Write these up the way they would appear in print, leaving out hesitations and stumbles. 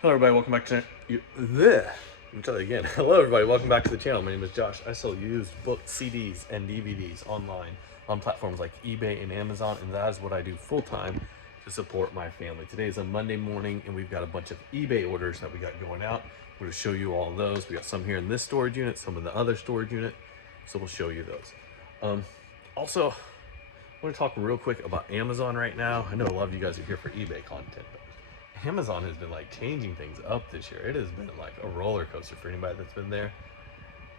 Hello everybody, welcome back to Let me tell you again. Hello everybody, welcome back to the channel. My name is Josh. I sell used books, CDs, and DVDs online on platforms like eBay and Amazon, and that is what I do full-time to support my family. Today is a Monday morning, and we've got a bunch of eBay orders that we got going out. We're going to show you all those. We got some here in this storage unit, some in the other storage unit, so we'll show you those. Also, I want to talk real quick about Amazon right now. I know a lot of you guys are here for eBay content, but Amazon has been like changing things up this year. It has been like a roller coaster for anybody that's been there.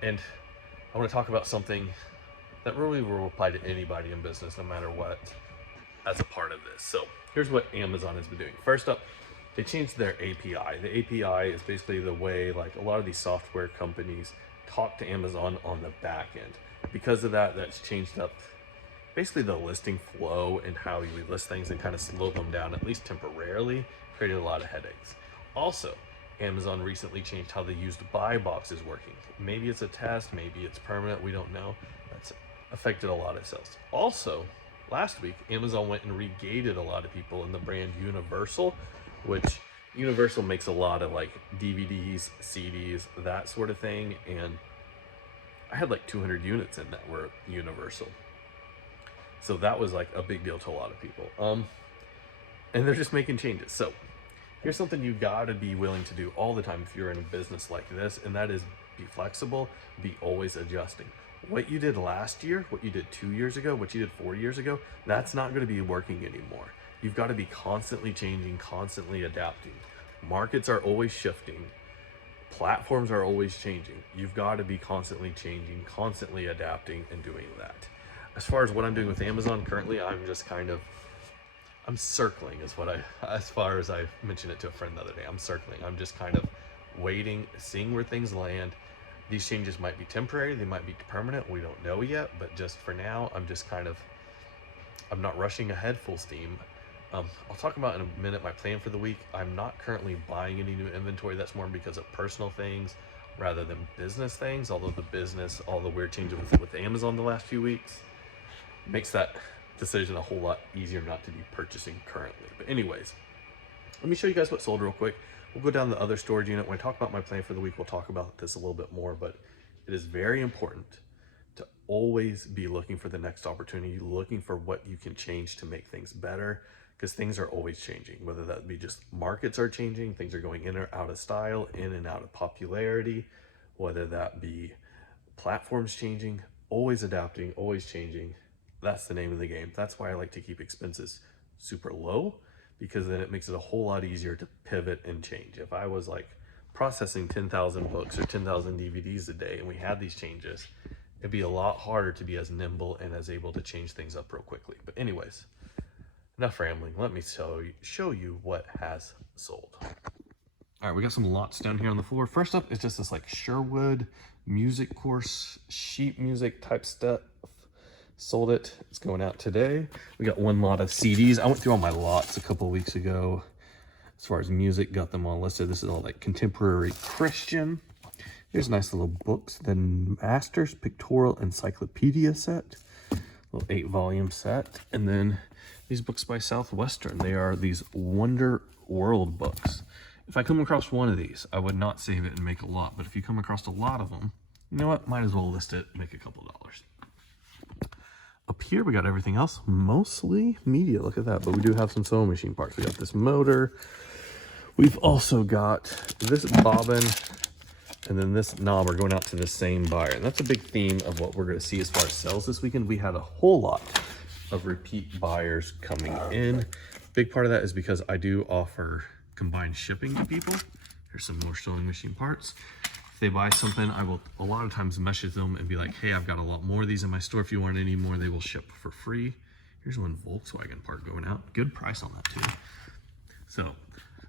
And I want to talk about something that really will apply to anybody in business, no matter what, as a part of this. So here's what Amazon has been doing. First up, they changed their API. The API is basically the way like a lot of these software companies talk to Amazon on the back end. Because of that, that's changed up basically the listing flow and how you list things and kind of slow them down, at least temporarily, created a lot of headaches. Also, Amazon recently changed how the used buy box is working. Maybe it's a test, maybe it's permanent, we don't know. That's affected a lot of sales. Also, last week, Amazon went and regated a lot of people in the brand Universal, which Universal makes a lot of like DVDs, CDs, that sort of thing. And I had like 200 units in that were Universal. So that was like a big deal to a lot of people. And they're just making changes. So here's something you gotta be willing to do all the time if you're in a business like this, and that is be flexible, be always adjusting. What you did last year, what you did 2 years ago, what you did 4 years ago, that's not gonna be working anymore. You've gotta be constantly changing, constantly adapting. Markets are always shifting. Platforms are always changing. You've gotta be constantly changing, constantly adapting, and doing that. As far as what I'm doing with Amazon currently, I'm just kind of, I'm circling is what as far as I mentioned it to a friend the other day, I'm circling. I'm just kind of waiting, seeing where things land. These changes might be temporary, they might be permanent, we don't know yet, but just for now, I'm just kind of, I'm not rushing ahead full steam. I'll talk about in a minute my plan for the week. I'm not currently buying any new inventory. That's more because of personal things rather than business things, although the business, all the weird changes with Amazon the last few weeks, makes that decision a whole lot easier not to be purchasing currently. But anyways, let me show you guys what sold real quick. We'll go down the other storage unit. When I talk about my plan for the week, we'll talk about this a little bit more, but it is very important to always be looking for the next opportunity, looking for what you can change to make things better, because things are always changing, whether that be just markets are changing, things are going in or out of style, in and out of popularity, whether that be platforms changing, always adapting, always changing. That's the name of the game. That's why I like to keep expenses super low, because then it makes it a whole lot easier to pivot and change. If I was like processing 10,000 books or 10,000 DVDs a day and we had these changes, it'd be a lot harder to be as nimble and as able to change things up real quickly. But anyways, enough rambling. Let me show you what has sold. All right, we got some lots down here on the floor. First up is just this like Sherwood music course, sheet music type stuff. Sold it. It's going out today. We got one lot of CDs. I went through all my lots a couple of weeks ago. As far as music, got them all listed. This is all like contemporary Christian. Here's nice little books. The Masters Pictorial Encyclopedia set. Little 8-volume set. And then these books by Southwestern. They are these Wonder World books. If I come across one of these, I would not save it and make a lot. But if you come across a lot of them, you know what? Might as well list it and make a couple dollars. Up here, we got everything else, mostly media. Look at that, but we do have some sewing machine parts. We got this motor. We've also got this bobbin, and then this knob are going out to the same buyer. And that's a big theme of what we're going to see as far as sales this weekend. We had a whole lot of repeat buyers coming in. Big part of that is because I do offer combined shipping to people. Here's some more sewing machine parts. They buy something, I will a lot of times message them and be like, hey, I've got a lot more of these in my store. If you want any more, they will ship for free. Here's one Volkswagen part going out. Good price on that too. So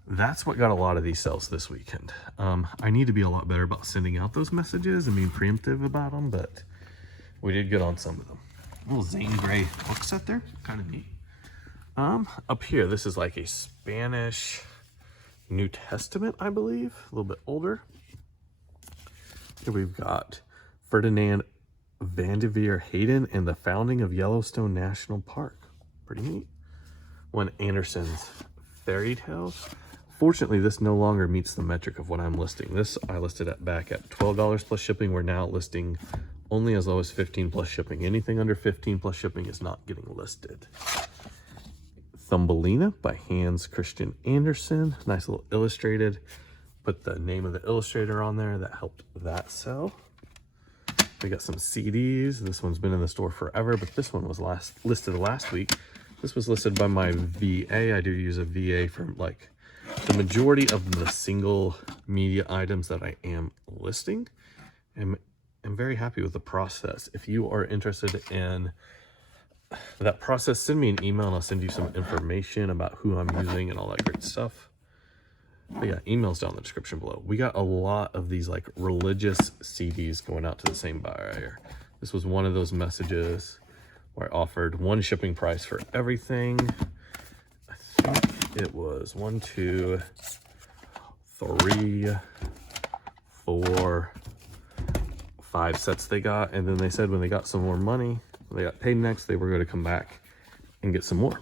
that's what got a lot of these sales this weekend. I need to be a lot better about sending out those messages and being preemptive about them, but we did good on some of them. A little Zane Grey book set there, kind of neat. Up here, this is like a Spanish New Testament, I believe, a little bit older. Here we've got Ferdinand Vanderveer Hayden and the founding of Yellowstone National Park. Pretty neat. One Anderson's Fairy Tales. Unfortunately, this no longer meets the metric of what I'm listing. This I listed at back at $12 plus shipping. We're now listing only as low as 15 plus shipping. Anything under 15 plus shipping is not getting listed. Thumbelina by Hans Christian Andersen. Nice little illustrated. Put the name of the illustrator on there. That helped that sell. We got some CDs. This one's been in the store forever, but this one was listed last week. This was listed by my VA. I do use a VA for like the majority of the single media items that I am listing. I'm very happy with the process. If you are interested in that process, send me an email and I'll send you some information about who I'm using and all that great stuff. But yeah, emails down in the description below. We got a lot of these like religious CDs going out to the same buyer. This was one of those messages where I offered one shipping price for everything. I think it was 1, 2, 3, 4, 5 sets they got. And then they said when they got some more money, when they got paid next, they were going to come back and get some more.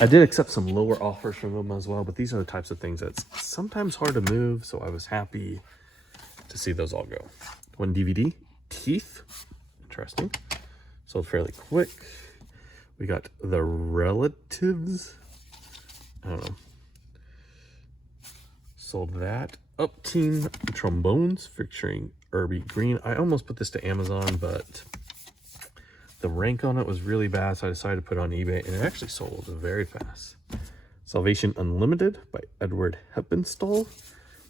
I did accept some lower offers from them as well, but these are the types of things that's sometimes hard to move, so I was happy to see those all go. One DVD, Teeth, interesting, sold fairly quick. We got The Relatives, I don't know, sold that. Up Team Trombones featuring Irby Green. I almost put this to Amazon, but the rank on it was really bad, so I decided to put it on eBay, and it actually sold very fast. Salvation Unlimited by Edward Heppenstall.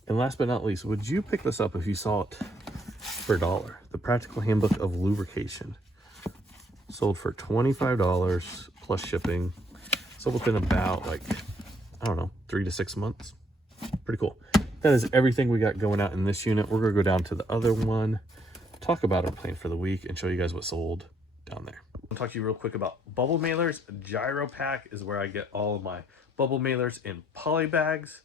And last but not least, would you pick this up if you saw it for $1? The Practical Handbook of Lubrication. Sold for $25 plus shipping. Sold within about, like, I don't know, 3 to 6 months. Pretty cool. That is everything we got going out in this unit. We're going to go down to the other one, talk about our plan for the week, and show you guys what sold down there. I'll talk to you real quick about bubble mailers. Gyro Pack is where I get all of my bubble mailers in poly bags.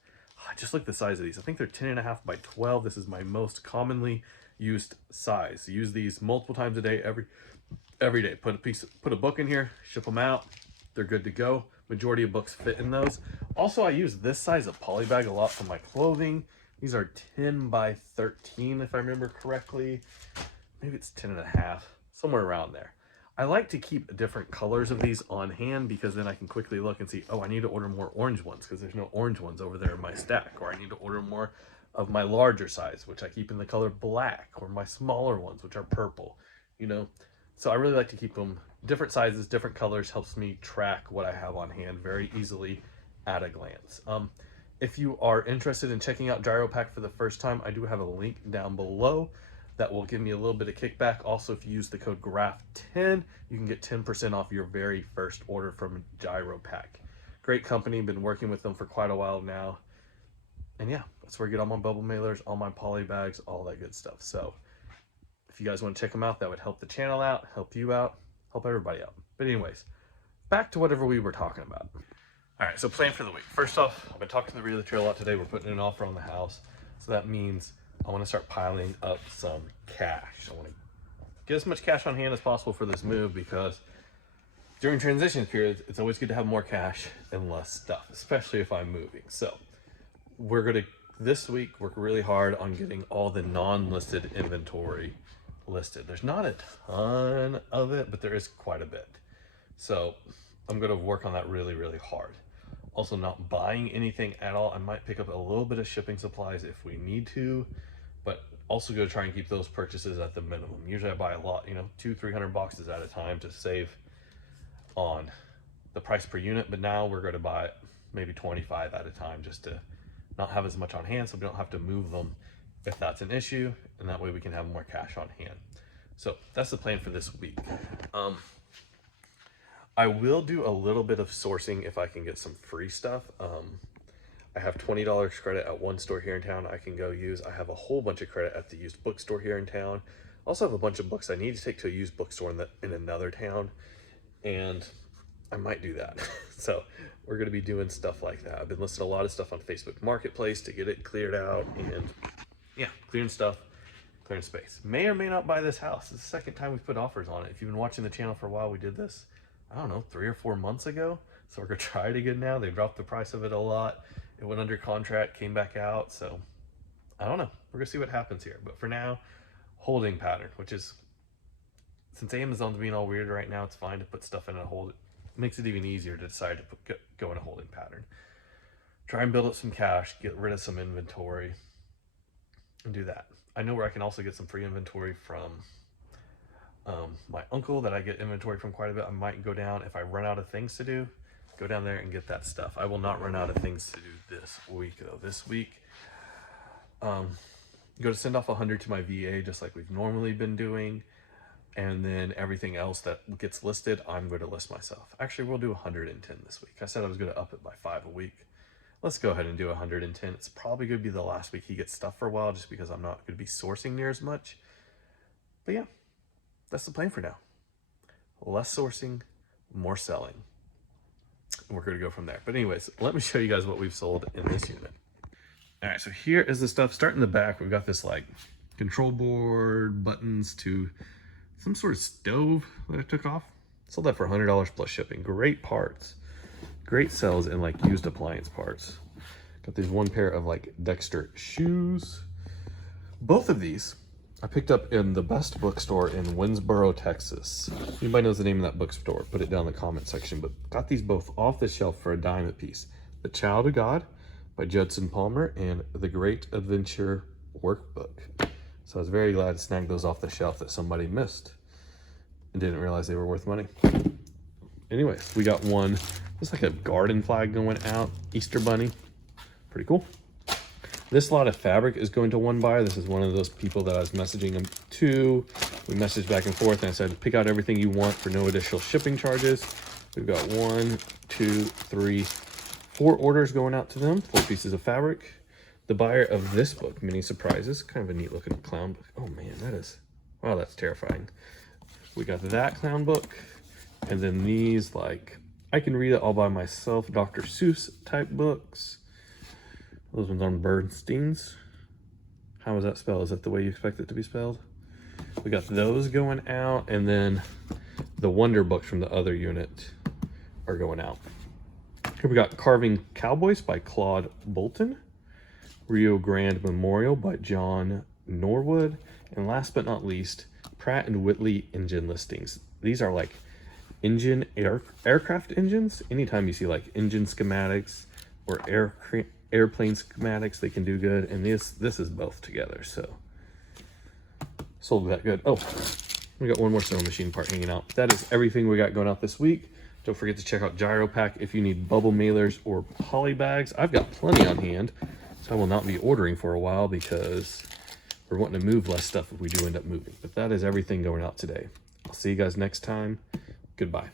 Just look at the size of these. I think they're 10.5 by 12. This is my most commonly used size. Use these multiple times a day, every day. Put a book in here, ship them out. They're good to go. Majority of books fit in those. Also, I use this size of poly bag a lot for my clothing. These are 10 by 13 if I remember correctly. Maybe it's 10.5, somewhere around there. I like to keep different colors of these on hand because then I can quickly look and see, oh, I need to order more orange ones because there's no orange ones over there in my stack. Or I need to order more of my larger size, which I keep in the color black, or my smaller ones, which are purple, you know? So I really like to keep them different sizes, different colors, helps me track what I have on hand very easily at a glance. If you are interested in checking out Gyro Pack for the first time, I do have a link down below that will give me a little bit of kickback. Also, if you use the code GRAFF10, you can get 10% off your very first order from Gyro Pack. Great company, been working with them for quite a while now. And yeah, that's where I get all my bubble mailers, all my poly bags, all that good stuff. So if you guys want to check them out, that would help the channel out, help you out, help everybody out. But anyways, back to whatever we were talking about. All right, so plan for the week. First off, I've been talking to the realtor a lot today. We're putting an offer on the house. So that means I want to start piling up some cash. I want to get as much cash on hand as possible for this move because during transition periods, it's always good to have more cash and less stuff, especially if I'm moving. So we're going to, this week, work really hard on getting all the non-listed inventory listed. There's not a ton of it, but there is quite a bit. So I'm going to work on that really, really hard. Also, not buying anything at all. I might pick up a little bit of shipping supplies if we need to, but also going to try and keep those purchases at the minimum. Usually I buy a lot, you know, 200-300 boxes at a time to save on the price per unit, but now we're going to buy maybe 25 at a time just to not have as much on hand so we don't have to move them if that's an issue, and that way we can have more cash on hand. So that's the plan for this week. I will do a little bit of sourcing if I can get some free stuff. I have $20 credit at one store here in town I can go use. I have a whole bunch of credit at the used bookstore here in town. I also have a bunch of books I need to take to a used bookstore in another town, and I might do that. So we're going to be doing stuff like that. I've been listing a lot of stuff on Facebook Marketplace to get it cleared out, and yeah, clearing stuff, clearing space. May or may not buy this house. It's the second time we've put offers on it. If you've been watching the channel for a while, we did this, I don't know, 3 or 4 months ago. So we're gonna try it again now. They dropped the price of it a lot, It went under contract, came back out, so I don't know. We're gonna see what happens here. But for now, holding pattern, which is, since Amazon's being all weird right now, it's fine to put stuff in a hold. It makes it even easier to decide to go in a holding pattern. Try and build up some cash, get rid of some inventory, and do that. I know where I can also get some free inventory from my uncle that I get inventory from quite a bit. I might go down, if I run out of things to do, go down there and get that stuff. I will not run out of things to do this week though. This week, go to send off 100 to my VA just like we've normally been doing. And then everything else that gets listed, I'm going to list myself. Actually, we'll do 110 this week. I said I was going to up it by 5 a week. Let's go ahead and do 110. It's probably going to be the last week he gets stuff for a while just because I'm not going to be sourcing near as much. But yeah, that's the plan for now. Less sourcing, more selling. And we're going to go from there. But anyways, let me show you guys what we've sold in this unit. All right, so here is the stuff. Starting in the back, we've got this like control board, buttons to some sort of stove that I took off. Sold that for $100 plus shipping. Great parts. Great sells in like used appliance parts. Got these one pair of like Dexter shoes. Both of these I picked up in the best bookstore in Winsboro, Texas. Anybody knows the name of that bookstore, put it down in the comment section. But got these both off the shelf for $10 a piece. The Child of God by Judson Palmer and The Great Adventure Workbook. So I was very glad to snag those off the shelf that somebody missed and didn't realize they were worth money. Anyways, we got one, it's like a garden flag going out, Easter bunny, pretty cool. This lot of fabric is going to one buyer. This is one of those people that I was messaging them to. We messaged back and forth and I said, pick out everything you want for no additional shipping charges. We've got 1, 2, 3, 4 orders going out to them, 4 pieces of fabric. The buyer of this book, Mini Surprises, kind of a neat looking clown book. Oh man, that is, wow, that's terrifying. We got that clown book, and then these, like, I can read it all by myself, Dr. Seuss type books. Those ones on Bernstein's. How is that spelled? Is that the way you expect it to be spelled? We got those going out, and then the Wonder books from the other unit are going out. Here we got Carving Cowboys by Claude Bolton. Rio Grande Memorial by John Norwood. And last but not least, Pratt & Whitney engine listings. These are like aircraft engines. Anytime you see like engine schematics or airplane schematics, they can do good. And this is both together, so sold that good. Oh, we got one more sewing machine part hanging out. That is everything we got going out this week. Don't forget to check out GyroPack if you need bubble mailers or poly bags. I've got plenty on hand. I will not be ordering for a while because we're wanting to move less stuff if we do end up moving. But that is everything going out today. I'll see you guys next time. Goodbye.